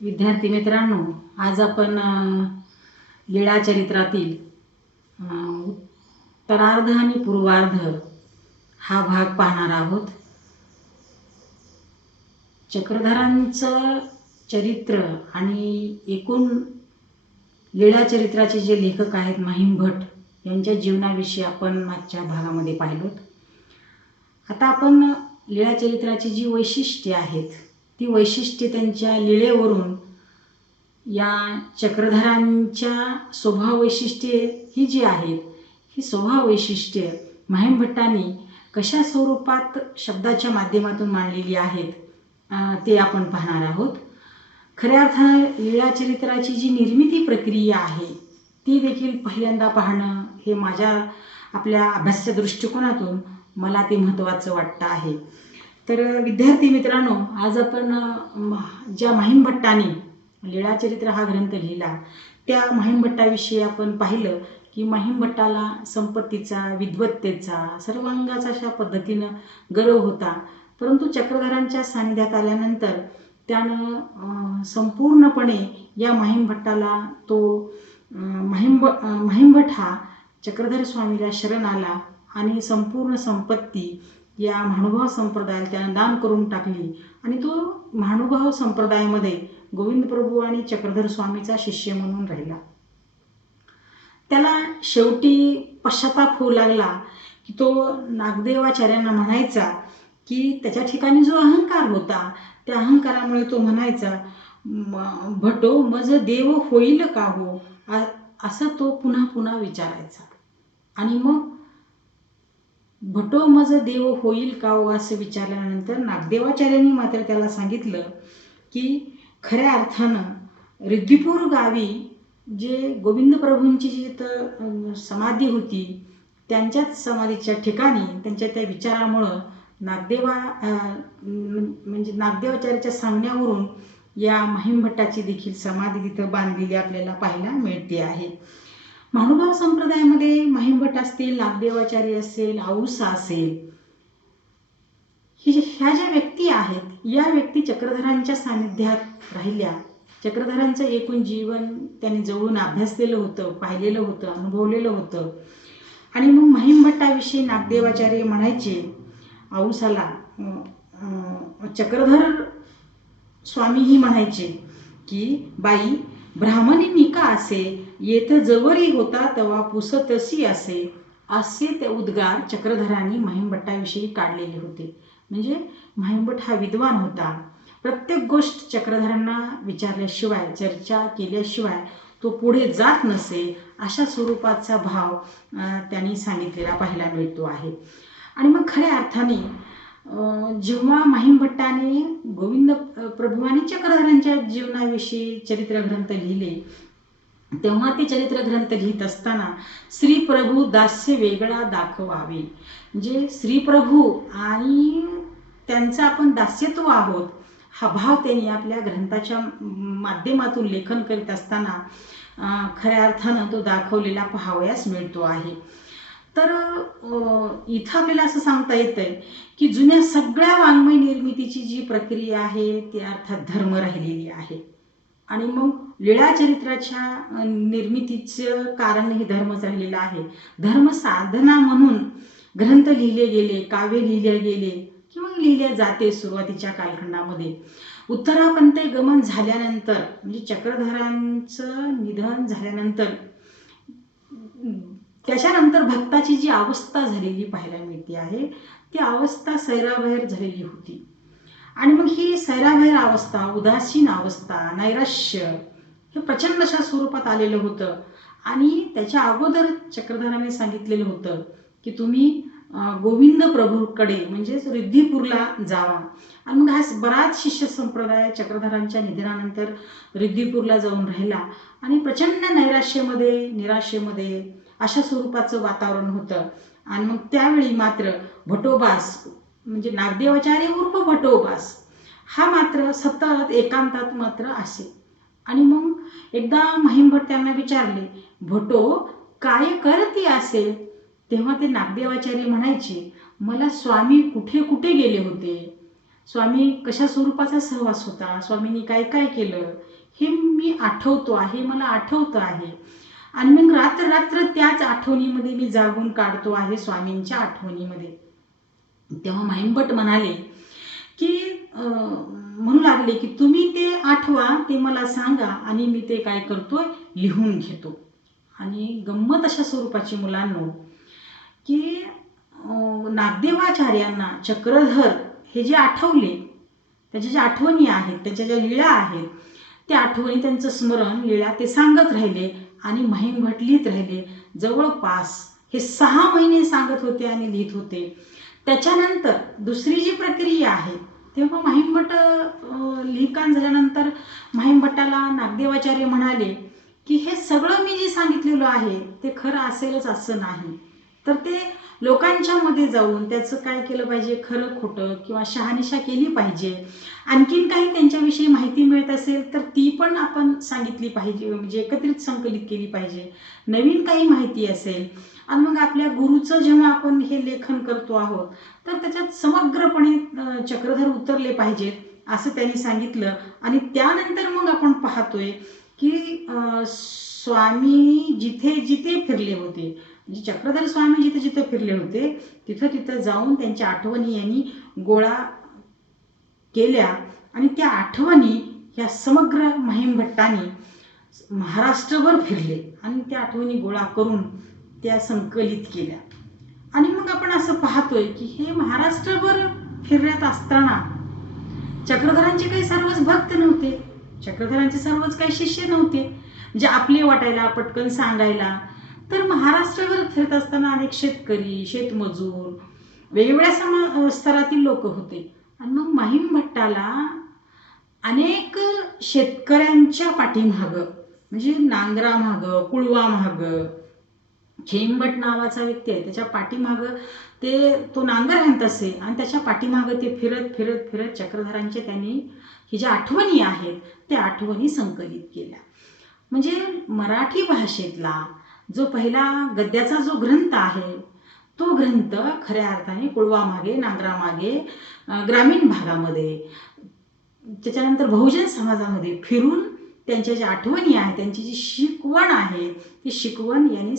विद्यार्थी मित्रांनो, आज आपण लीळा चरित्रातील उत्तरार्ध आणि पूर्वार्ध हा भाग पाहणार आहोत. चक्रधरांचं चरित्र आणि एकूण लीळा चरित्राचे जे लेखक आहेत महिम भट यांच्या जीवनाविषयी आपण मागच्या भागामध्ये पाहिलोत. आता आपण लीळा चरित्राची जी वैशिष्ट्ये आहेत ती वैशिष्ट्ये त्यांच्या लीळेवरून या चक्रधरांच्या स्वभाव वैशिष्ट्ये ही जी आहेत ही स्वभाव वैशिष्ट्ये महिम भट्टांनी कशा स्वरूपात शब्दाच्या माध्यमातून मांडलेली आहेत ते आपण पाहणार आहोत. खऱ्या अर्थाने लीळा चरित्राची जी निर्मिती प्रक्रिया आहे ती देखील पहिल्यांदा पाहणं हे माझ्या आपल्या अभ्यासाच्या दृष्टिकोनातून मला ते महत्त्वाचं वाटतं आहे. तर विद्यार्थी मित्रांनो, आज आपण ज्या महिम भट्टांनी लीळा चरित्र हा ग्रंथ लिहिला त्या महिम भट्टाविषयी आपण पाहिलं की महिम भट्टाला संपत्तीचा, विद्वत्तेचा, सर्वांगाचा अशा पद्धतीनं गर्व होता. परंतु चक्रधरांच्या सानिध्यात आल्यानंतर त्यानं संपूर्णपणे या महिम भट्टाला तो महिम भट हा चक्रधर स्वामीला शरण आला आणि संपूर्ण संपत्ती या महानुभाव संप्रदायाला त्यानं दान करून टाकली आणि तो महानुभाव संप्रदायामध्ये गोविंद प्रभू आणि चक्रधर स्वामीचा शिष्य म्हणून राहिला. त्याला शेवटी पश्चाताप होऊ लागला की तो नागदेवाचार्यांना म्हणायचा की त्याच्या ठिकाणी जो अहंकार होता त्या अहंकारामुळे तो म्हणायचा, भटो मज देव होईल का हो, असं तो पुन्हा पुन्हा विचारायचा. आणि मग भटो मज देव होईल का हो असं विचारल्यानंतर नागदेवाचार्यांनी मात्र त्याला सांगितलं की खऱ्या अर्थानं रिद्धिपूर गावी जे गोविंद प्रभूंची जी तर समाधी होती त्यांच्याच समाधीच्या ठिकाणी त्यांच्या त्या विचारामुळं म्हणजे नागदेवाचार्याच्या सांगण्यावरून या महिम भट्टाची देखील समाधी तिथं बांधलेली आपल्याला पाहायला मिळते आहे. महानुभाव संप्रदायामध्ये महिम भट असतील, नागदेवाचार्य असेल, औसा असेल, ह्या ज्या व्यक्ती आहेत या व्यक्ती चक्रधरांच्या सानिध्यात राहिल्या. चक्रधरांचं एकूण जीवन त्यांनी जवळून अभ्यासलेलं होतं, पाहिलेलं होतं, अनुभवलेलं होतं. आणि मग महिम भट्टाविषयी नागदेवाचार्य म्हणायचे औसाला, चक्रधर स्वामीही म्हणायचे की बाई ब्राह्मणी निका असे येथ जवरी होता तवा पुसतसी असे ते उद्गार चक्रधरांनी महिम भट्टाविषयी काढलेले होते. म्हणजे महिम भट हा विद्वान होता. प्रत्येक गोष्ट चक्रधरांना विचारल्याशिवाय, चर्चा केल्याशिवाय तो पुढे जात नसे अशा स्वरूपाचा भाव त्यांनी सांगितलेला पाहायला मिळतो आहे. आणि मग खऱ्या अर्थाने जेव्हा महिम भट्टाने गोविंद प्रभू आणि चक्रधरांच्या जीवनाविषयी चरित्रग्रंथ लिहिले तेव्हा ते चरित्रग्रंथ लिहित असताना श्री प्रभू दास्य वेगळा दाखवावे, म्हणजे श्री प्रभू आणि त्यांचं आपण दास्यत्व आहोत हा भाव त्यांनी आपल्या ग्रंथाच्या माध्यमातून लेखन करीत असताना खऱ्या अर्थानं तो दाखवलेला पाहावयास मिळतो आहे. तर इथं आपल्याला असं सांगता येतंय की जुन्या सगळ्या वाङ्मय निर्मितीची जी प्रक्रिया आहे ती अर्थात धर्म राहिलेली आहे. आणि मग लीळा चरित्राच्या निर्मितीचं कारण हे धर्मच राहिलेलं आहे. धर्म साधना म्हणून ग्रंथ लिहिले गेले, काव्य लिहिले गेले किंवा लिहिले जाते. सुरुवातीच्या कालखंडामध्ये उत्तरापंथे गमन झाल्यानंतर म्हणजे चक्रधरांचं निधन झाल्यानंतर त्याच्यानंतर भक्ताची जी अवस्था झालेली पाहायला मिळते आहे ती अवस्था सैराभैर झालेली होती. आणि मग ही सैराभैर अवस्था, उदासीन अवस्था, नैराश्य हे प्रचंड अशा स्वरूपात आलेलं होतं. आणि त्याच्या अगोदर चक्रधराने सांगितलेलं होतं की तुम्ही गोविंद प्रभूकडे म्हणजेच रिद्धिपूरला जावा. आणि मग हा बराच शिष्य संप्रदाय चक्रधरांच्या निधनानंतर रिद्धिपूरला जाऊन राहिला आणि प्रचंड नैराश्यामध्ये, निराशेमध्ये अशा स्वरूपाचं वातावरण होतं. आणि मग त्यावेळी मात्र भटोबास म्हणजे नागदेवाचार्य उर्फ भटोबास हा मात्र सतत एकांतात मात्र असे. आणि मग एकदा महिम भट त्यांना विचारले, भटो काय करती असे? तेव्हा ते नागदेवाचार्य म्हणायचे, मला स्वामी कुठे कुठे गेले होते स्वामी कशा स्वरूपाचा सहवास होता, स्वामींनी काय काय केलं, हे मी आठवतो आहे, मला आठवतं आहे. आणि मग रात्र रात्र त्याच आठवणीमध्ये मी जागून काढतो आहे, स्वामींच्या आठवणीमध्ये. तेव्हा माहिमभट म्हणाले की म्हणू लागले की तुम्ही ते आठवा, ते मला सांगा आणि मी ते काय करतोय, लिहून घेतो. आणि गंमत अशा स्वरूपाची मुलांनो की नागदेवाचार्यांना चक्रधर हे जे आठवले, त्याच्या ज्या आठवणी आहेत, त्याच्या ज्या लीळा आहेत, त्या आठवणी, त्यांचं स्मरण, लीळा ते सांगत राहिले आणि महिमभट लिहित राहिले. जवळपास हे 6 महिने सांगत होते आणि लिहित होते. त्याच्यानंतर दुसरी जी प्रक्रिया आहे, तेव्हा महिमभट लिखाण झाल्यानंतर महिमभट्टाला नागदेवाचार्य म्हणाले की हे सगळं मी जे सांगितलेलं आहे ते खरं असेलच असं नाही, तर ते लोकांच्या मध्ये जाऊन त्याचं काय केलं पाहिजे, खरं खोटं किंवा शहानिशा केली पाहिजे. आणखीन काही त्यांच्याविषयी माहिती मिळत असेल तर ती पण आपण सांगितली पाहिजे, म्हणजे एकत्रित संकलित केली पाहिजे. नवीन काही माहिती असेल आणि मग आपल्या गुरुचं जेव्हा आपण हे लेखन करतो आहोत तर त्याच्यात समग्रपणे चक्रधर उतरले पाहिजेत, असं त्यांनी सांगितलं. आणि त्यानंतर मग आपण पाहतोय की स्वामी जिथे जिथे फिरले होते, म्हणजे चक्रधर स्वामी जिथे जिथे फिरले होते तिथं तिथं जाऊन त्यांच्या आठवणी यांनी गोळा केल्या. आणि त्या आठवणी ह्या समग्र महिमभट्टांनी महाराष्ट्रभर फिरले आणि त्या आठवणी गोळा करून त्या संकलित केल्या. आणि मग आपण असं पाहतोय की हे महाराष्ट्रभर फिरत असताना चक्रधरांचे काही सर्वच भक्त नव्हते, चक्रधरांचे सर्वच काही शिष्य नव्हते म्हणजे आपले वाटायला, पटकन सांगायला. तर महाराष्ट्रभर फिरत असताना अनेक शेतकरी, शेतमजूर, वेगवेगळ्या स्तरातील लोक होते. आणि मग महिमभट्टाला अनेक शेतकऱ्यांच्या पाठीमागं, म्हणजे नांगरामागं, कुळवामागं, खेमभट नावाचा व्यक्ती आहे त्याच्या पाठीमागं तो नांगर आणत असे आणि त्याच्या पाठीमागं ते फिरत फिरत फिरत चक्रधरांचे त्यांनी ही ज्या आठवणी आहेत त्या आठवणी संकलित केल्या. म्हणजे मराठी भाषेतला जो पहिला गद्याचा जो ग्रंथ आहे तो ग्रंथ खऱ्या अर्थाने कुळवामागे, नांगरामागे, ग्रामीण भागामध्ये, त्याच्यानंतर बहुजन समाजामध्ये फिरून त्यांच्या ज्या आठवणी आहेत, त्यांची जी शिकवण आहे ती शिकवण यांनी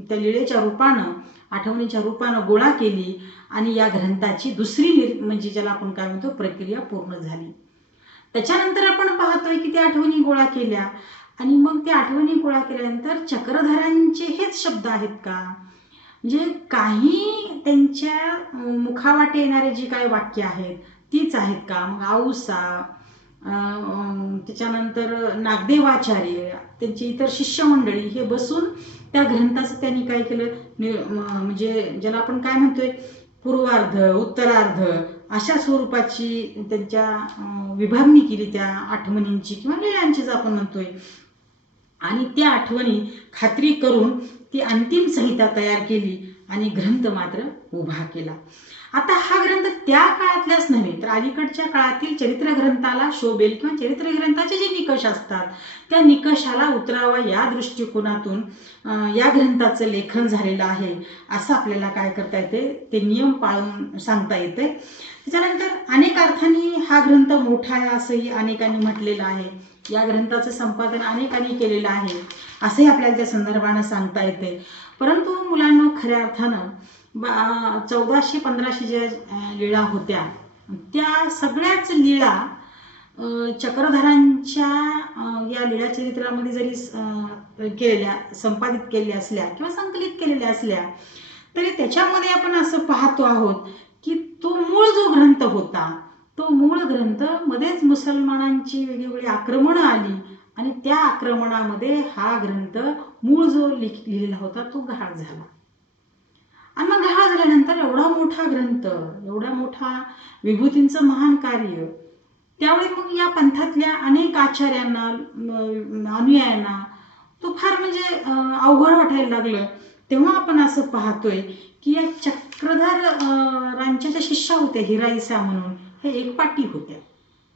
त्या लीळेच्या रूपानं, आठवणीच्या रूपानं गोळा केली आणि या ग्रंथाची दुसरी म्हणजे ज्याला आपण काय म्हणतो प्रक्रिया पूर्ण झाली. त्याच्यानंतर आपण पाहतोय की त्या आठवणी गोळा केल्या आणि मग त्या आठवणी गोळा केल्यानंतर चक्रधरांचे हेच शब्द आहेत का, म्हणजे काही त्यांच्या मुखावाटे येणारे जी काही वाक्य आहेत तीच आहेत का. मग औसा, त्याच्यानंतर नागदेवाचार्य, त्यांची इतर शिष्यमंडळी हे बसून त्या ग्रंथाचं त्यांनी काय केलं, म्हणजे ज्याला आपण काय म्हणतोय पूर्वार्ध, उत्तरार्ध अशा स्वरूपाची त्यांच्या विभागणी केली त्या आठवणींची किंवा लीळांचीच आपण म्हणतोय. आणि त्या आठवणी खात्री करून ती अंतिम संहिता तयार केली आणि ग्रंथ मात्र उभा केला. आता हा ग्रंथ त्या काळातल्याच नव्हे तर अलीकडच्या काळातील चरित्र ग्रंथाला शोभेल किंवा चरित्र ग्रंथाचे जे निकष असतात त्या निकषाला उतरावा या दृष्टिकोनातून या ग्रंथाचं लेखन झालेलं आहे असं आपल्याला काय करता येते, ते नियम पाळून सांगता येते. त्याच्यानंतर अनेक अर्थांनी हा ग्रंथ मोठा आहे असंही अनेकांनी म्हटलेलं आहे. या ग्रंथाचं संपादन अनेकांनी केलेलं आहे असंही आपल्याला त्या संदर्भानं सांगता येते. परंतु मुलांना खऱ्या अर्थानं 1400-1500 ज्या लीळा होत्या त्या सगळ्याच लीळा चक्रधरांच्या या लीळा चरित्रामध्ये जरी केलेल्या, संपादित केलेल्या असल्या किंवा संकलित केलेल्या असल्या तरी त्याच्यामध्ये आपण असं पाहतो आहोत की तो मूळ जो ग्रंथ होता तो मूळ ग्रंथ मध्येच मुसलमानांची वेगवेगळी आक्रमणं आली आणि त्या आक्रमणामध्ये हा ग्रंथ मूळ जो लिहिलेला होता तो गहाळ झाला. आणि मग गहाळ झाल्यानंतर एवढा मोठा ग्रंथ, एवढा मोठा विभूतींचं महान कार्य, त्यावेळी मग या पंथातल्या अनेक आचार्यांना, अनुयायांना तो फार म्हणजे अवघड वाटायला लागलं. तेव्हा आपण असं पाहतोय की या चक्रधरांच्या ज्या शिष्या होत्या हिराईसा म्हणून, हे एकपाटी होत्या.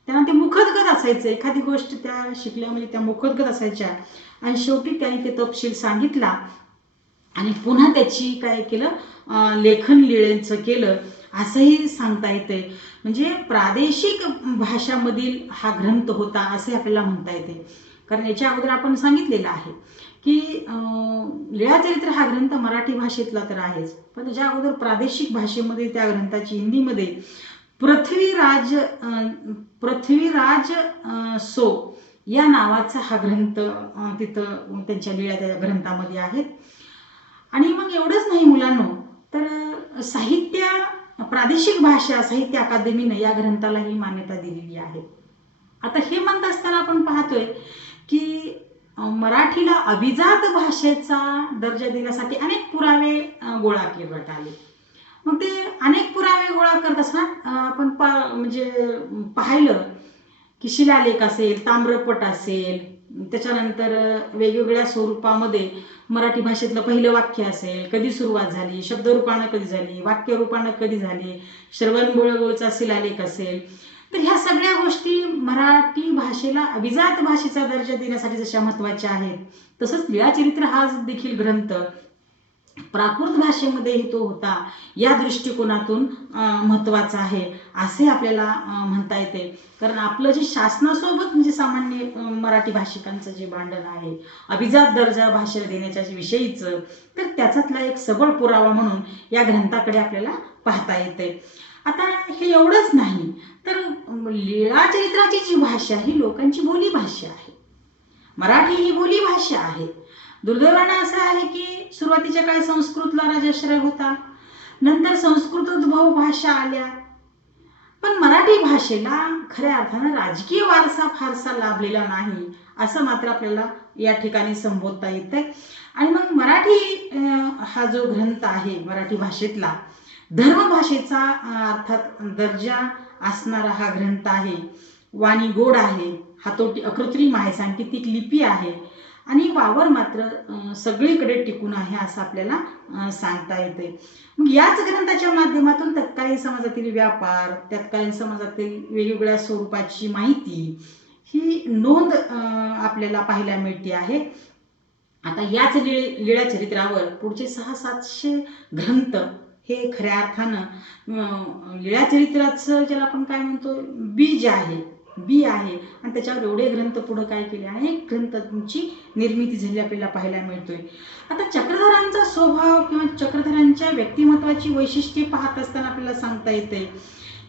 त्यांना ते मुखोद्गत असायचं, एखादी गोष्ट त्या शिकल्या म्हणजे त्या मुखोद्गत असायच्या. आणि शेवटी त्यांनी ते तपशील सांगितला आणि पुन्हा त्याची काय केलं, लेखन लीळेचं केलं. असंही सांगता येते. म्हणजे प्रादेशिक भाषामधील हा ग्रंथ होता असे आपल्याला म्हणता येते. कारण याच्या अगोदर आपण सांगितलेलं आहे की लीळाचरित्र हा ग्रंथ मराठी भाषेतला तर आहेच, पण त्याच्या अगोदर प्रादेशिक भाषेमध्ये त्या ग्रंथाची हिंदीमध्ये पृथ्वीराज सो या नावाचा हा ग्रंथ तिथं त्यांच्या लीळा त्या ग्रंथामध्ये आहेत. आणि मग एवढंच नाही मुलांनो, तर प्रादेशिक भाषा साहित्य अकादमीनं या ग्रंथाला ही मान्यता दिलेली आहे. आता हे म्हणत असताना आपण पाहतोय की मराठीला अभिजात भाषेचा दर्जा देण्यासाठी अनेक पुरावे गोळा करण्यात आले. मग ते अनेक पुरावे गोळा करत असताना आपण म्हणजे पाहिलं की शिलालेख असेल, ताम्रपट असेल, त्याच्यानंतर वेगवेगळ्या स्वरूपामध्ये मराठी भाषेतलं पहिलं वाक्य असेल, कधी सुरुवात झाली, शब्दरूपानं कधी झाली, वाक्यरूपानं कधी झाली, श्रवणबेळगोळचा शिलालेख असेल. तर ह्या सगळ्या गोष्टी मराठी भाषेला अभिजात भाषेचा दर्जा देण्यासाठी जशा महत्त्वाच्या आहेत, तसंच लीळाचरित्र हा देखील ग्रंथ प्राकृत भाषेमध्येही तो होता या दृष्टिकोनातून महत्त्वाचा आहे असे आपल्याला म्हणता येते. कारण आपलं जे शासनासोबत म्हणजे सामान्य मराठी भाषिकांचं जे भांडण आहे अभिजात दर्जा भाषेला देण्याच्या विषयीचं, तर त्याच्यातला एक सबळ पुरावा म्हणून या ग्रंथाकडे आपल्याला पाहता येते. आता हे एवढंच नाही, तर लीळाचरित्राची जी भाषा ही लोकांची बोली भाषा आहे. मराठी ही बोली भाषा आहे. दुर्दैवानं असं आहे की सुरुवातीच्या काळी संस्कृतला राजाश्रय होता, नंतर संस्कृत उद्भव भाषा आल्या, पण मराठी भाषेला खऱ्या अर्थानं राजकीय वारसा फारसा लाभलेला नाही असं मात्र आपल्याला या ठिकाणी संबोधता येतंय. आणि मग मराठी हा जो ग्रंथ आहे मराठी भाषेतला धर्मभाषेचा अर्थात दर्जा असणारा हा ग्रंथ आहे. वाणी गोड आहे, हातोटी अकृत्रिम आहे, सांकेतिक लिपी आहे आणि वावर मात्र सगळीकडे टिकून आहे असं आपल्याला सांगता येते. मग याच ग्रंथाच्या माध्यमातून तत्कालीन समाजातील व्यापार, तत्कालीन समाजातील वेगवेगळ्या स्वरूपाची माहिती ही नोंद आपल्याला पाहायला मिळते आहे. आता याच लीळाचरित्रावर पुढचे 600-700 ग्रंथ हे खऱ्या अर्थानं लीळाचरित्राचं ज्याला आपण काय म्हणतो बीज आहे, बी आहे, आणि त्याच्यावर एवढे ग्रंथ पुढे काय केले, अनेक ग्रंथांची निर्मिती झाली आपल्याला पाहायला मिळतोय. आता चक्रधरांचा स्वभाव किंवा चक्रधरांच्या व्यक्तिमत्वाची वैशिष्ट्ये पाहत असताना आपल्याला सांगता येते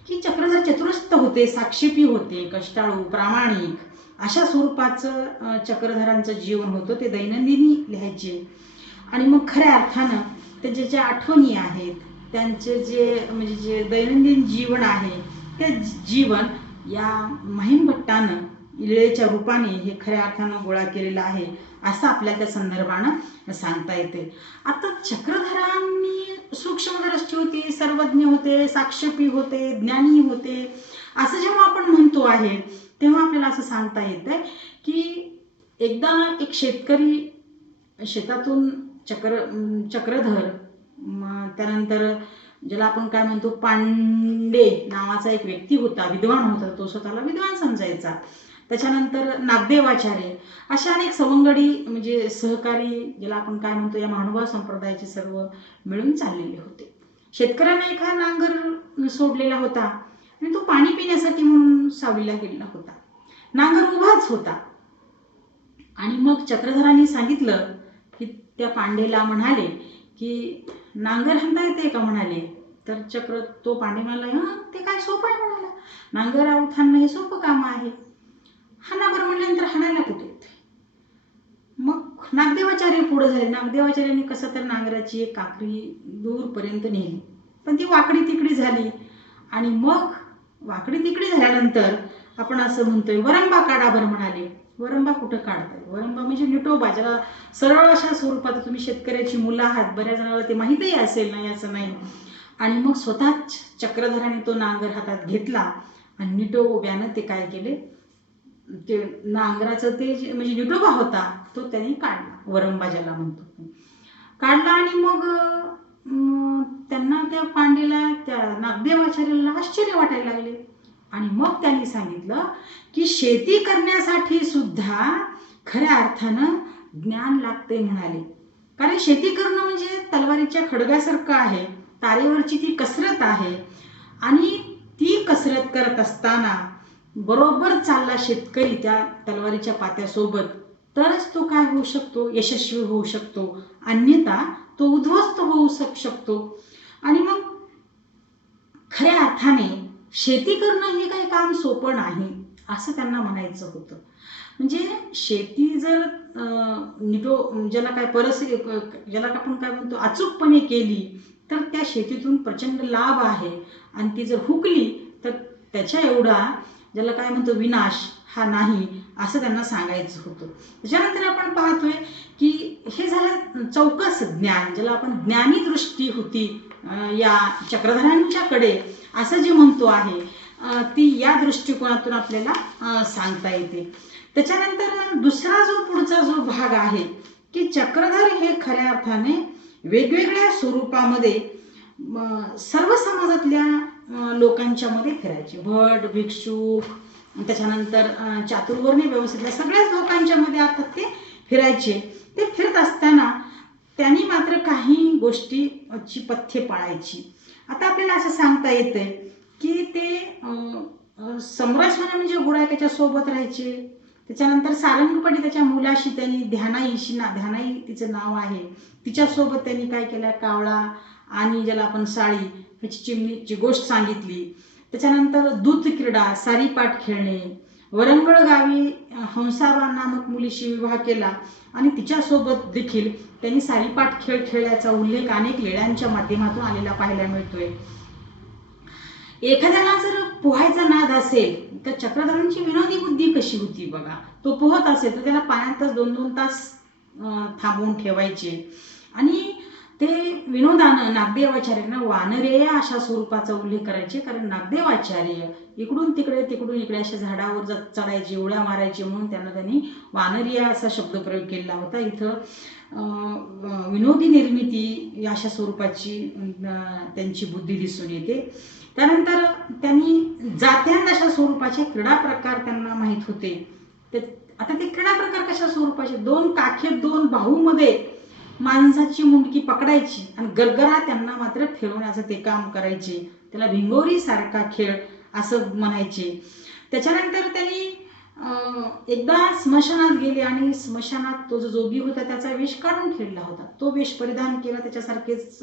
की चक्रधर चतुरस्थ होते, साक्षेपी होते, कष्टाळू, प्रामाणिक अशा स्वरूपाचं चक्रधरांचं जीवन होतं. ते दैनंदिनी लिहायचे आणि मग खऱ्या अर्थानं त्यांच्या ज्या आठवणी आहेत, त्यांचे जे दैनंदिन जीवन आहे ते जीवन या महिम भट्टानं लीळेच्या रूपाने हे खऱ्या अर्थानं गोळा केलेलं आहे असं आपल्या त्या संदर्भानं सांगता येते. आता चक्रधरांनी सूक्ष्मदर्शी होते, सर्वज्ञ होते, साक्षेपी होते, ज्ञानी होते असं जेव्हा आपण म्हणतो आहे तेव्हा आपल्याला असं सांगता येतं की एकदा एक शेतकरी शेतातून चक्रधर, त्यानंतर ज्याला आपण काय म्हणतो पांडे नावाचा एक व्यक्ती होता, विद्वान होता, तो स्वतःला विद्वान समजायचा. त्याच्यानंतर नागदेवाचार्य अशा अनेक सवंगडी म्हणजे सहकारी ज्याला आपण काय म्हणतो या महानुभाव संप्रदायाचे सर्व मिळून चाललेले होते. शेतकऱ्याने एका नांगर सोडलेला होता आणि तो पाणी पिण्यासाठी म्हणून सावलीला गेलेला होता. नांगर उभाच होता आणि मग चक्रधरांनी सांगितलं की त्या पांडेला म्हणाले की नांगर हाणता येते का म्हणाले. तर तो पांडे म्हणाला ते काय सोपं आहे म्हणाला, नांगर आवथांना हे सोपं काम आहे, हाणा बरं म्हटल्यानंतर हाणायला कुठे येते. मग नागदेवाचार्य पुढे झाले. नागदेवाचार्यांनी कसं तर नांगराची एक काकरी दूरपर्यंत नेली, पण ती वाकडी तिकडी झाली आणि मग वाकडी तिकडी झाल्यानंतर आपण असं म्हणतोय वरंबा काढा बरं म्हणाले. वरंबा कुठं काढताय, वरंबा म्हणजे निटोबा, ज्याला सरळ अशा स्वरूपात तुम्ही शेतकऱ्याची मुलं आहात, बऱ्याच जणांना ते माहीतही असेल नाही असं नाही. आणि मग स्वतःच चक्रधराने तो नांगर हातात घेतला आणि निटोब्यानं ते काय केले, ते नांगराचं ते म्हणजे निटोबा होता तो त्याने काढला, वरंबा ज्याला म्हणतो काढला. आणि मग त्यांना त्या पांडेला त्या नागदेवाचार्याला आश्चर्य वाटायला लागले आणि मग त्यांनी सांगितलं की शेती करण्यासाठी सुद्धा खऱ्या अर्थानं ज्ञान लागते म्हणाले. कारण शेती करणं म्हणजे तलवारीच्या खडगासारखं आहे, तारेवरची ती कसरत आहे. आणि ती कसरत करत असताना बरोबर चालला शेतकरी त्या तलवारीच्या पात्यासोबत, तरच तो काय होऊ शकतो, यशस्वी होऊ शकतो, अन्यथा तो उद्ध्वस्त होऊ शकतो. आणि मग खऱ्या अर्थाने शेती करणं हे काही काम सोपं नाही असं त्यांना म्हणायचं होतं. म्हणजे शेती जर ज्याला आपण काय म्हणतो अचूकपणे केली तर त्या शेतीतून प्रचंड लाभ आहे. आणि ती जर हुकली तर त्याच्या एवढा ज्याला काय म्हणतो विनाश हा नाही असं त्यांना सांगायचं होतं. त्याच्यानंतर आपण पाहतोय की हे झालं चौकस ज्ञान, ज्याला आपण ज्ञानी दृष्टी होती या चक्रधरांच्याकडे असं जे म्हणतो आहे, ती या दृष्टिकोनातून आपल्याला सांगता येते. त्याच्यानंतर दुसरा जो पुढचा जो भाग आहे की चक्रधर हे खऱ्या अर्थाने वेगवेगळ्या स्वरूपामध्ये सर्व समाजातल्या लोकांच्या मध्ये फिरायचे. भट, भिक्षुक, त्याच्यानंतर चातुर्वर्ण्य व्यवस्थेतल्या सगळ्याच लोकांच्या मध्ये अर्थात ते फिरायचे. ते फिरत असताना त्यांनी मात्र काही गोष्टीची पथ्ये पाळायची. आता आपल्याला असं सांगता येतंय की ते सम्राट म्हणजे गुराख्याच्या सोबत राहायचे. त्याच्यानंतर सारंगपटी त्याच्या मुलाशी त्यांनी ध्यानाई तिचं नाव आहे, तिच्यासोबत त्यांनी काय केलं, कावळा आणि ज्याला आपण साळी ह्याची चिमणीची गोष्ट सांगितली. त्याच्यानंतर दूत क्रीडा, सारीपाट खेळणे, वरंगळ गावी हंसाबा नामक मुलीशी विवाह केला आणि तिच्यासोबत देखील त्यांनी सारीपाट खेळ खेळल्याचा उल्लेख अनेक लेण्यांच्या माध्यमातून आलेला पाहायला मिळतोय. एखाद्याला जर पोहायचा नाद असेल तर चक्रधरांची विनोदी बुद्धी कशी होती बघा. तो पोहत असेल तर त्याला पाण्यातच 2-2 तास थांबवून ठेवायचे. आणि ते विनोदानं नागदेवाचार्यांना वानरेय अशा स्वरूपाचा उल्लेख करायचे. कारण नागदेवाचार्य इकडून इकडे अशा झाडावर चढायचे, उड्या मारायचे, म्हणून त्यांनी वानरीय असा शब्द प्रयोग केला होता. इथं विनोदी निर्मिती अशा स्वरूपाची त्यांची बुद्धी दिसून येते. त्यानंतर त्यांनी जात्यांत अशा स्वरूपाचे क्रीडा प्रकार त्यांना माहीत होते. आता ते क्रीडा प्रकार कशा स्वरूपाचे, 2 काखेत 2 बाहूमध्ये माणसाची मुंडकी पकडायची आणि गरगरा त्यांना मात्र फिरवण्याचं ते काम करायचे. त्याला भिंगोरी सारखा खेळ असं म्हणायचे. त्याच्यानंतर त्यांनी एकदा स्मशानात गेले आणि स्मशानात तो जो जोगी होता त्याचा वेश काढून ठेवला होता. तो वेश परिधान केला, त्याच्यासारखेच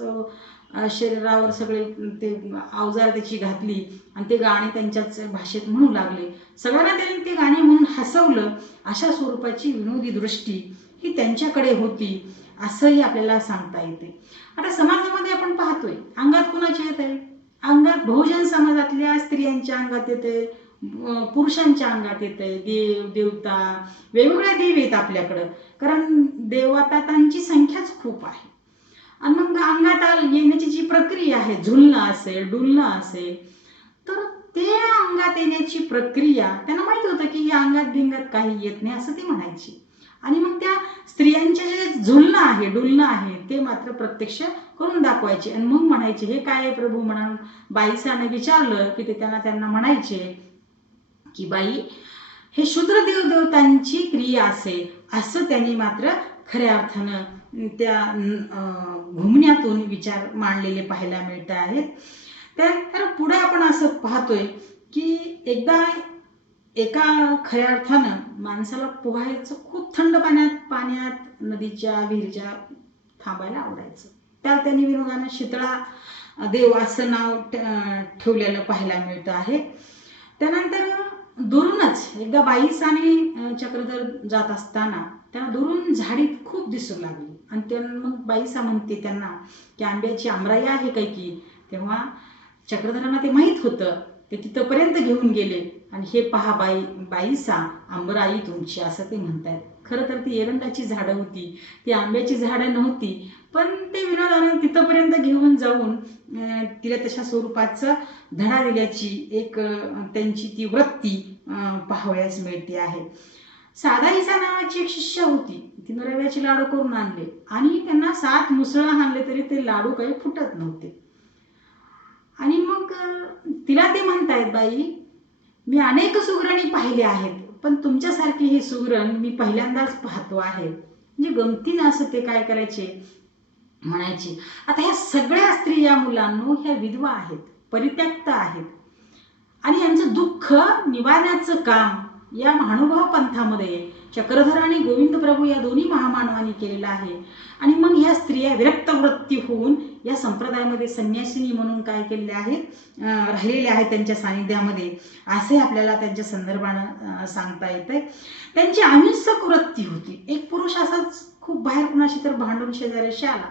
शरीरावर सगळे ते अवजार त्याची घातली आणि ते गाणे त्यांच्याच भाषेत म्हणू लागले. सगळ्यांना त्यांनी ते गाणे म्हणून हसवलं. अशा स्वरूपाची विनोदी दृष्टी ही त्यांच्याकडे होती असंही आपल्याला सांगता येते. आता समाजामध्ये आपण पाहतोय अंगात कुणाचे येत आहे, अंगात बहुजन समाजातल्या स्त्रियांच्या अंगात येते, पुरुषांच्या अंगात येते, देव देवता वेगवेगळ्या देव आहेत आपल्याकडं. कारण देवतांची संख्याच खूप आहे. आणि मग अंगात येण्याची जी प्रक्रिया आहे, झुलणं असेल, डुलणं असेल, तर ते अंगात येण्याची प्रक्रिया त्यांना माहित होतं की या अंगात बिंगात काही येत नाही असं ते म्हणायचे. आणि मग त्या स्त्रियांचे जे झुलणं आहे, डुलणं आहे, ते मात्र प्रत्यक्ष करून दाखवायचे. आणि मग म्हणायचे हे काय आहे प्रभू म्हणून बाईसाने विचारलं की ते त्यांना म्हणायचे की बाई हे शूद्र देवदेवतांची क्रिया असेल असं त्यांनी मात्र खऱ्या अर्थानं त्या घुमण्यातून विचार मांडलेले पाहायला मिळत आहेत. त्यानंतर पुढे आपण असं पाहतोय की एकदा एका खऱ्या अर्थानं माणसाला पोहायचं खूप थंड पाण्यात नदीच्या विहिरीच्या थांबायला आवडायचं. त्याला त्यांनी विनोदानं शीतळा देव असं नाव ठेवलेलं पाहायला मिळतं आहे. त्यानंतर दुरूनच एकदा बाईसाने चक्रधर जात असताना त्यांना दुरून झाडी खूप दिसू लागली आणि त्यांना मग बाईसा म्हणते त्यांना की आंब्याची आमराई आहे काय की. तेव्हा चक्रधरांना ते माहीत होतं. ते तिथंपर्यंत घेऊन गेले आणि हे पहा बाईसा आंबराई तुमची असं ते म्हणतात. खरं तर ती एरंडाची झाडं होती, ती आंब्याची झाडं नव्हती. पण ते विनोदानं तिथंपर्यंत घेऊन जाऊन तिला तशा स्वरूपाचं धडा दिल्याची एक त्यांची ती वृत्ती पाहावयास मिळते आहे. साधाईचा नावाची एक शिष्य होती. तिनं रव्याचे लाडू करून आणले आणि त्यांना 7 मुसळं आणले तरी ते लाडू काही फुटत नव्हते. आणि मग तिला ते म्हणतायत बाई मी अनेक सुगरणी पाहिले आहेत पण तुमच्यासारखी ही सुगरण मी पहिल्यांदाच पाहतो आहे. म्हणजे गमतीनं असं ते काय करायचे म्हणायची. आता ह्या सगळ्या स्त्रिया मुलांनो ह्या विधवा आहेत, परित्यक्त आहेत आणि यांचं दुःख निवारण्याचं काम या महानुभाव पंथामध्ये चक्रधर आणि गोविंद प्रभू या दोन्ही महामानवांनी केलेलं आहे. आणि मग ह्या स्त्रिया विरक्त वृत्ती होऊन या संप्रदायामध्ये संन्यासिनी म्हणून काय केलेले आहेत, राहिलेले आहेत त्यांच्या सानिध्यामध्ये, असे आपल्याला त्यांच्या संदर्भानं सांगता येतंय. त्यांची अहिंसक वृत्ती होती. एक पुरुष असाच खूप बाहेर कुणाशी तर भांडून शेजाऱ्याशी आला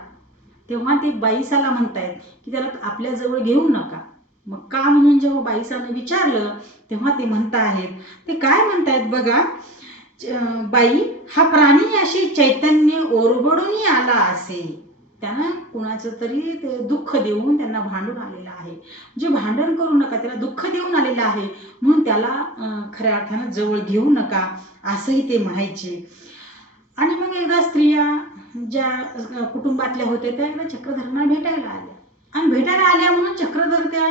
तेव्हा ते बाईसाला म्हणतायत की त्याला आपल्याजवळ घेऊ नका. मग का म्हणून जेव्हा बाईसाने विचारलं तेव्हा ते म्हणत आहेत, ते काय म्हणतायत बघा, बाई हा प्राणी अशी चैतन्य ओरबडून आला असे. त्यांना कुणाचं तरी ते दुःख देऊन त्यांना भांडून आलेलं आहे. जे भांडण करू नका, त्याला दुःख देऊन आलेलं आहे म्हणून त्याला खऱ्या अर्थानं जवळ घेऊ नका असंही ते म्हणायचे. आणि मग एकदा स्त्रिया ज्या कुटुंबातल्या होत्या त्या एकदा चक्रधरांना भेटायला आल्या आणि भेटायला आल्या म्हणून चक्रधर त्या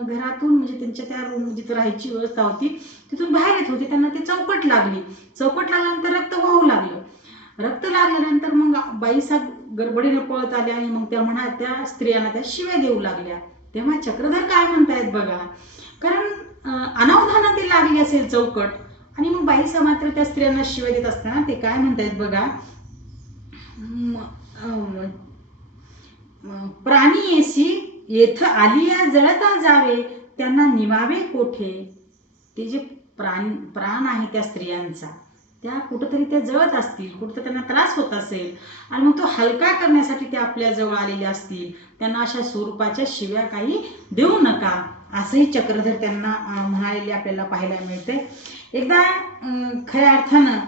घरातून म्हणजे त्यांच्या त्या रूम जिथं राहायची व्यवस्था होती तिथून बाहेर येत होते. त्यांना ती चौकट लागली. चौकट लागल्यानंतर रक्त वाहू लागलं. रक्त लागल्यानंतर मग बाईसा गडबडीनं पळत आल्या आणि मग त्या स्त्रियांना त्या शिव्या देऊ लागल्या. तेव्हा चक्रधर काय म्हणतायत बघा, कारण अनावधानात ती लागली असेल चौकट आणि मग बाईसा मात्र त्या स्त्रियांना शिव्या देत असताना ते काय म्हणतायत बघा, प्राणी येसी येथ आलिया जळता जावे त्यांना निवावे कोठे. ते जे प्राण आहे त्या स्त्रियांचा त्या कुठंतरी त्या जळत असतील, कुठं त्यांना त्रास होत असेल आणि मग तो हलका करण्यासाठी ते आपल्या जवळ आलेले असतील. त्यांना अशा स्वरूपाच्या शिव्या काही देऊ नका असंही चक्रधर त्यांना म्हणालेले आपल्याला पाहायला मिळते. एकदा खऱ्या अर्थानं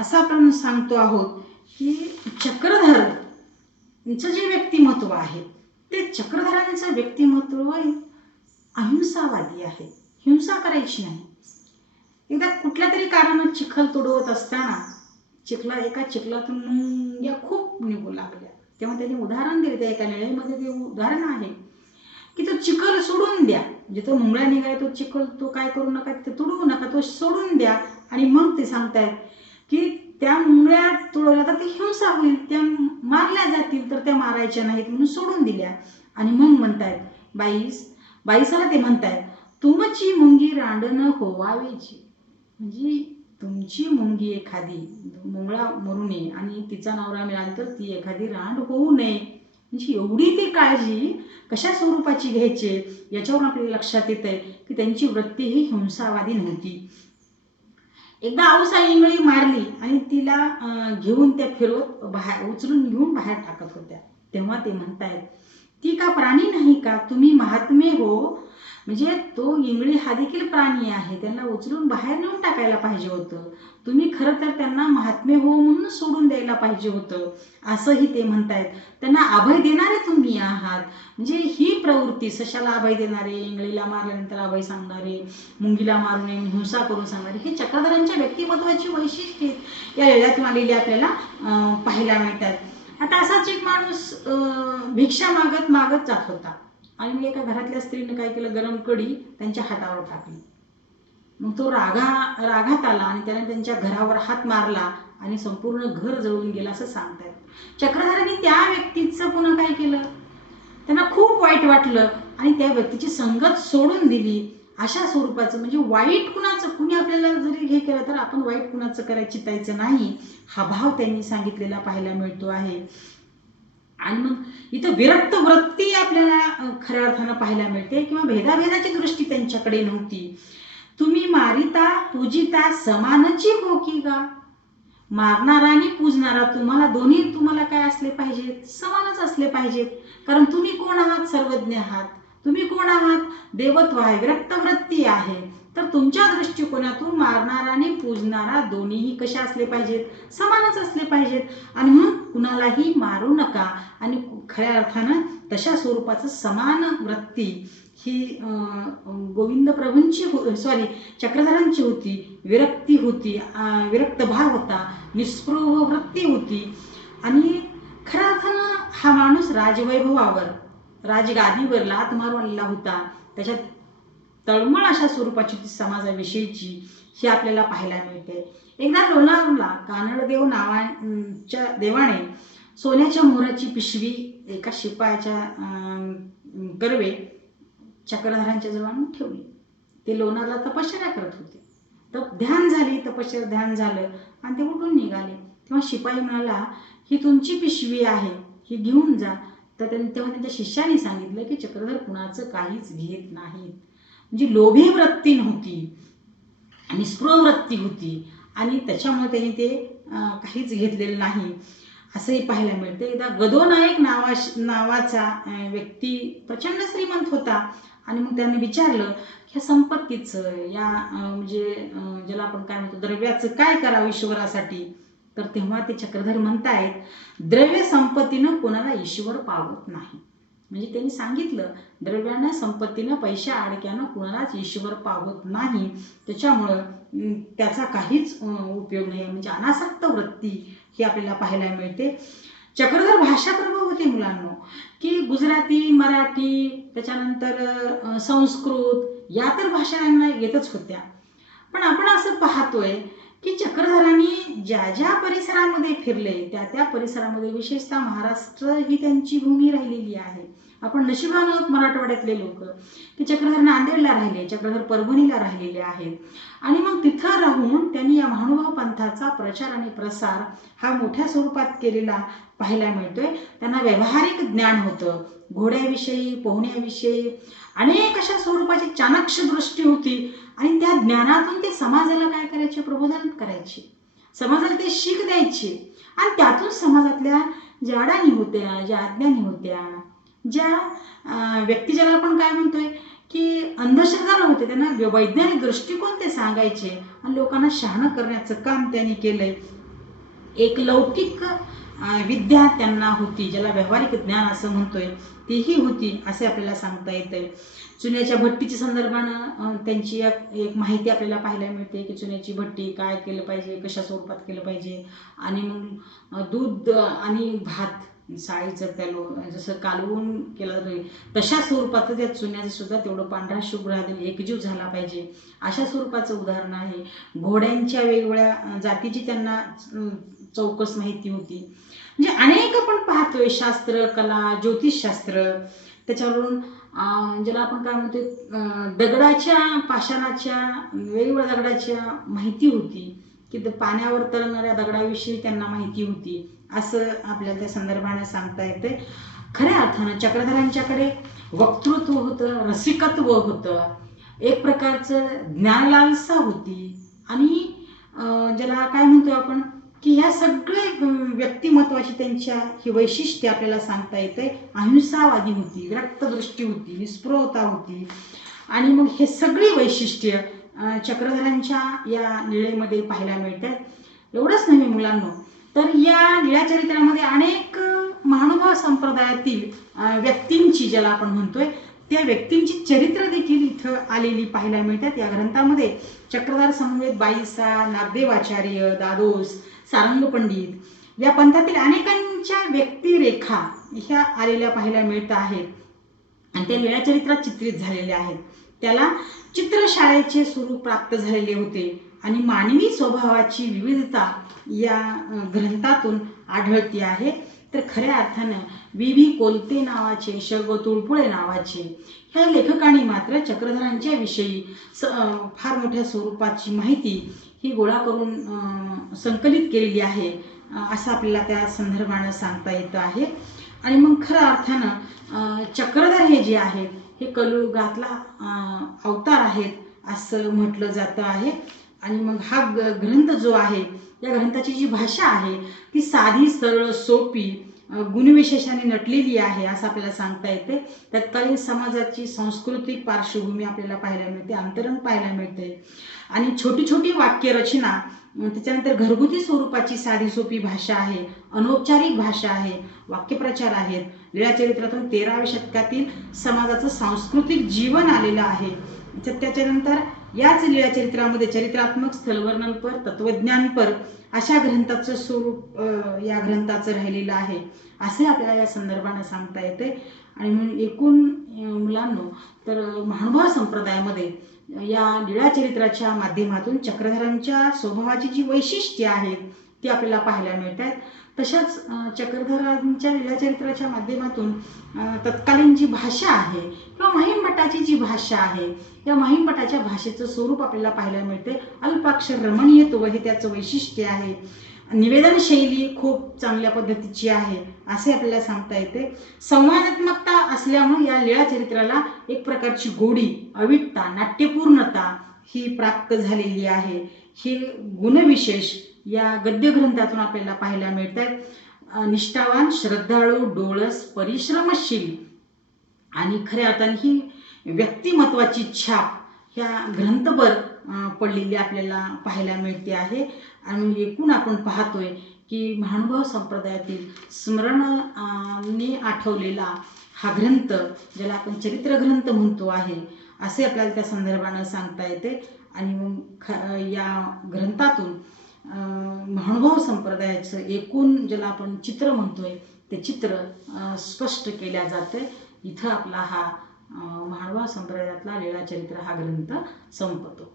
असं आपण सांगतो आहोत की चक्रधरचं जे व्यक्तिमत्व आहे ते चक्रधरांचं व्यक्तिमत्व अहिंसावादी आहे. हिंसा करायची नाही. एकदा कुठल्या तरी कारणानं चिखल तुडवत असताना एका चिखलातून मुंग्या खूप निघू लागल्या. तेव्हा त्यांनी उदाहरण दिले. त्या एका निळेमध्ये ते उदाहरण आहे की तो चिखल सोडून द्या. म्हणजे तो मुंगळा निघाला तो चिखल तो काय करू नका, ते तुडवू नका, तो सोडून द्या. आणि मग ते सांगतायत की त्या मुंगळ्या तुडवल्या तर ती हिंसा होईल, त्या मारल्या जातील, तर त्या मारायच्या नाहीत म्हणून सोडून दिल्या. आणि मग म्हणतायत बाईसाला ते म्हणतायत, तुमची मुंगी रांडणं होवावेची. म्हणजे तुमची मुंगी एखादी मुंगळा मरू नये आणि तिचा नवरा मिळाला तर ती एखादी रांड होऊ नये. म्हणजे एवढी ती काळजी कशा स्वरूपाची घ्यायची याच्यावरून आपल्याला लक्षात येत आहे की त्यांची वृत्ती ही हिंसावादी नव्हती. एकदा आऊसा इंगळी मारली आणि तिला घेऊन त्या फिरवत उचलून घेऊन बाहेर टाकत होत्या. तेव्हा ते म्हणतायत, ती का प्राणी नाही का, तुम्ही महात्मे हो. म्हणजे तो इंगळी हा देखील प्राणी आहे, त्यांना उचलून बाहेर नेऊन टाकायला पाहिजे होतं. तुम्ही खरं तर त्यांना महात्मे हो म्हणून सोडून द्यायला पाहिजे होतं असंही ते म्हणतायत. त्यांना अभय देणारे तुम्ही आहात. म्हणजे ही प्रवृत्ती, सशाला अभय देणारे, इंगळीला मारल्यानंतर अभय सांगणारे, मुंगीला मारू नये हिंसा करून सांगणारे, हे चक्रधरांच्या व्यक्तिमत्वाची वैशिष्ट्ये या लेल्यातून आलेली आपल्याला पाहायला मिळतात. आता असाच एक माणूस भिक्षा मागत मागत जात होता आणि मग एका घरातल्या स्त्रीने काय केलं, गरम कढी त्यांच्या हातावर टाकली. मग तो रागात आला आणि त्याने त्यांच्या घरावर हात मारला आणि संपूर्ण घर जळून गेलं असं सांगतायत. चक्रधरांनी त्या व्यक्तीचं पुन्हा काय केलं, त्यांना खूप वाईट वाटलं आणि त्या व्यक्तीची संगत सोडून दिली. अशा स्वरूपाचं म्हणजे वाईट कुणाचं कुणी आपल्याला जरी हे केलं तर आपण वाईट कुणाचं करायची चितायचं नाही, हा भाव त्यांनी सांगितलेला पाहायला मिळतो आहे. आणि मग इथं विरक्त वृत्ती आपल्याला खऱ्या अर्थानं पाहायला मिळते किंवा भेदाभेदाची दृष्टी त्यांच्याकडे नव्हती. तुम्ही मारिता पूजिता समानची हो की गा. मारणारा आणि पूजणारा तुम्हाला काय असले पाहिजेत, समानच असले पाहिजेत. कारण तुम्ही कोण आहात, सर्वज्ञ आहात. तुम्ही कोण आहात, देवत्व आहे, विरक्त वृत्ती आहे. तर तुमच्या दृष्टिकोनातून मारणारा आणि पूजणारा दोन्हीही कसे असले पाहिजेत, समानच असले पाहिजेत. आणि म्हणून कुणालाही मारू नका. आणि खऱ्या अर्थानं तशा स्वरूपाचं समान वृत्ती ही गोविंद प्रभूंची चक्रधरांची होती. विरक्ती होती, विरक्त भाव होता, निस्पृह वृत्ती होती. आणि खऱ्या अर्थानं हा माणूस राजवैभवावर, राजगादीवर लाथ मारून आलेला होता. त्याच्यात तळमळ अशा स्वरूपाची ती समाजाविषयीची ही आपल्याला पाहायला मिळते. एकदा लोणावळ्याला कानडदेव नावाच्या देवाने सोन्याच्या मोहराची पिशवी एका शिपायाच्या कर्वे चक्रधरांच्या जवळ आणून ठेवली. ते लोणारला तपश्चर्या करत होते. ध्यान झाली, तपश्चर्या ध्यान झालं आणि ते उठून निघाले. तेव्हा शिपाई म्हणाला, ही तुमची पिशवी आहे, ही घेऊन जा. तेव्हा त्यांच्या शिष्याने सांगितलं की चक्रधर कुणाचं काहीच घेत नाहीत. म्हणजे लोभी वृत्ती नव्हती आणि स्पृहवृत्ती होती आणि त्याच्यामुळे त्यांनी ते काहीच घेतलेलं नाही असंही पाहायला मिळतं. एकदा गदोनायक नावाचा व्यक्ती प्रचंड श्रीमंत होता आणि मग त्याने विचारलं ह्या संपत्तीचं या म्हणजे ज्याला आपण काय म्हणतो द्रव्याचं काय करावं ईश्वरासाठी. तर तेव्हा ते चक्रधर म्हणतायत, द्रव्य संपत्तीनं कोणाला ईश्वर पावत नाही. म्हणजे त्यांनी सांगितलं द्रव्यानं संपत्तीनं पैशा आडक्यानं कुणालाच ईश्वर पावत नाही. त्याच्यामुळं त्याचा काहीच उपयोग नाही. म्हणजे अनासक्त वृत्ती ही आपल्याला पाहायला मिळते. चक्रधर भाषाप्रभू होते मुलांनो, की गुजराती, मराठी, त्याच्यानंतर संस्कृत या तर भाषा त्यांना येतच होत्या. पण आपण असं पाहतोय की चक्रधरांनी ज्या ज्या परिसरामध्ये फिरले त्या परिसरामध्ये विशेषतः महाराष्ट्र ही त्यांची भूमी राहिलेली आहे. आपण नशिबान आहोत मराठवाड्यातले लोक की चक्रधर नांदेडला राहिले, चक्रधर परभणीला राहिलेले आहेत आणि मग तिथं राहून त्यांनी या महानुभाव पंथाचा प्रचार आणि प्रसार हा मोठ्या स्वरूपात केलेला पाहायला मिळतोय. त्यांना व्यावहारिक ज्ञान होतं, घोड्याविषयी, पोहण्याविषयी अनेक अशा स्वरूपाची चाणक्य दृष्टी होती आणि त्या ज्ञानातून ते समाजाला काय करायचे, प्रबोधन करायचे, समाजाला ते शिक द्यायचे आणि त्यातून समाजातल्या ज्या अडाणी होत्या, ज्या अज्ञानी होत्या, ज्या व्यक्ती ज्याला आपण काय म्हणतोय की अंधश्रद्धा होते, त्यांना वैज्ञानिक दृष्टिकोन ते सांगायचे आणि लोकांना शहाणं करण्याचं काम त्यांनी केलंय. एक लौकिक विद्या त्यांना होती, ज्याला व्यावहारिक ज्ञान असं म्हणतोय, तीही होती असे आपल्याला सांगता येतंय. चुन्याच्या भट्टीच्या संदर्भानं त्यांची एक माहिती आपल्याला पाहायला मिळते की चुन्याची भट्टी काय केलं पाहिजे, कशा स्वरूपात केलं पाहिजे आणि मग दूध आणि भात साळीचं त्यालो जसं कालवून केलं जातं तशा स्वरूपाचं त्या चुन्याचं सुद्धा तेवढं पांढरा शुभ्र एकजीव झाला पाहिजे अशा स्वरूपाचं उदाहरण आहे. घोड्यांच्या वेगवेगळ्या जातीची त्यांना चौकस माहिती होती. म्हणजे अनेक आपण पाहतोय शास्त्र, कला, ज्योतिषशास्त्र, त्याच्यावरून ज्याला आपण काय म्हणतो दगडाच्या, पाषाणाच्या, वेगवेगळ्या दगडाच्या माहिती होती की पाण्यावर तरंगणाऱ्या दगडाविषयी त्यांना माहिती होती असं आपल्याला त्या संदर्भाने सांगता येते. खऱ्या अर्थानं चक्रधरांच्याकडे वक्तृत्व होतं, रसिकत्व होतं, एक प्रकारचं ज्ञानलालसा होती आणि ज्याला काय म्हणतो आपण की ह्या सगळे व्यक्तिमत्वाची त्यांच्या ही वैशिष्ट्ये आपल्याला सांगता येते. अहिंसावादी होती, विरक्तदृष्टी होती, निस्पृहता होती आणि मग हे सगळी वैशिष्ट्य चक्रधरांच्या या लीळेमध्ये पाहायला मिळतात. एवढंच नाही मुलांनो, तर या लीळाचरित्रामध्ये अनेक महानुभाव संप्रदायातील व्यक्तींची ज्याला आपण म्हणतोय त्या व्यक्तींची चरित्र देखील इथं आलेली पाहायला मिळतात. या ग्रंथामध्ये चक्रधर समवेत बाईसा, नागदेवाचार्य, दादोस, सारंग पंडित या पंथातील अनेकांच्या व्यक्तिरेखा ह्या आलेल्या पाहायला मिळत आहेत आणि त्या लीळाचरित्रात चित्रित झालेल्या आहेत. त्याला चित्रशाळेचे स्वरूप प्राप्त झालेले होते आणि मानवी स्वभावाची विविधता या ग्रंथातून आढळती आहे. तर खऱ्या अर्थानं व्ही कोलते नावाचे, शग तुळपुळे नावाचे ह्या लेखकांनी मात्र चक्रधरांच्या विषयी फार मोठ्या स्वरूपाची माहिती ही गोळा करून संकलित केलेली आहे असं आपल्याला त्या संदर्भानं सांगता येतं आहे. आणि मग खऱ्या अर्थानं चक्रधर हे जे आहेत हे कलियुगातला अवतार आहेत असं म्हटलं जातं आहे. आणि मग हा ग्रंथ जो आहे या ग्रंथाची जी भाषा आहे ती साधी, सरळ, सोपी, गुणविशेषाने नटलेली आहे असं आपल्याला सांगता येते. तत्कालीन समाजाची सांस्कृतिक पार्श्वभूमी आपल्याला पाहायला मिळते, अंतरण पाहायला मिळते आणि छोटी छोटी वाक्यरचना, त्याच्यानंतर घरगुती स्वरूपाची साधी सोपी भाषा आहे, अनौपचारिक भाषा आहे, वाक्यप्रचार आहेत. लीळाचरित्रातून 13व्या शतकातील समाजाचं सांस्कृतिक जीवन आलेलं आहे. त्याच्यानंतर याच लीळाचरित्रामध्ये चरित्रात्मक, स्थलवर्णनपर, तत्वज्ञानपर अशा ग्रंथाचं स्वरूप या ग्रंथाचं राहिलेलं आहे असे आपल्याला या संदर्भानं सांगता येते. आणि म्हणून एकूण मुलांनो, तर महानुभाव संप्रदायामध्ये या लीळाचरित्राच्या माध्यमातून चक्रधरांच्या स्वभावाची जी वैशिष्ट्ये आहेत ती आपल्याला पाहायला मिळतात. तशाच चक्रधरांच्या लीळाचरित्राच्या माध्यमातून तत्कालीन जी भाषा आहे किंवा महिमभटाची जी भाषा आहे, या महिमभटाच्या भाषेचं स्वरूप आपल्याला पाहायला मिळते. अल्पाक्षर रमणीयत्व हे त्याचं वैशिष्ट्य आहे. निवेदन शैली खूप चांगल्या पद्धतीची आहे असे आपल्याला सांगता येते. संवादात्मकता असल्यामुळे या लीळाचरित्राला एक प्रकारची गोडी, अविटता, नाट्यपूर्णता ही प्राप्त झालेली आहे. हे गुणविशेष या गद्यग्रंथातून आपल्याला पाहायला मिळतात. निष्ठावान, श्रद्धाळू, डोळस, परिश्रमशील आणि खऱ्या अर्थाने ही व्यक्तिमत्वाची छाप ह्या ग्रंथभर पडलेली आपल्याला पाहायला मिळते आहे. आणि एकूण आपण पाहतोय की महानुभाव संप्रदायातील स्मरणाने आठवलेला हा ग्रंथ, ज्याला आपण चरित्र ग्रंथ म्हणतो आहे, असे आपल्याला त्या संदर्भानं सांगता येते. आणि मग या ग्रंथातून महानुभाव संप्रदायाचं एकूण ज्याला आपण चित्र म्हणतोय ते चित्र स्पष्ट केल्या जाते. इथं आपला हा महानुभाव संप्रदायातला लीळाचरित्र हा ग्रंथ संपतो.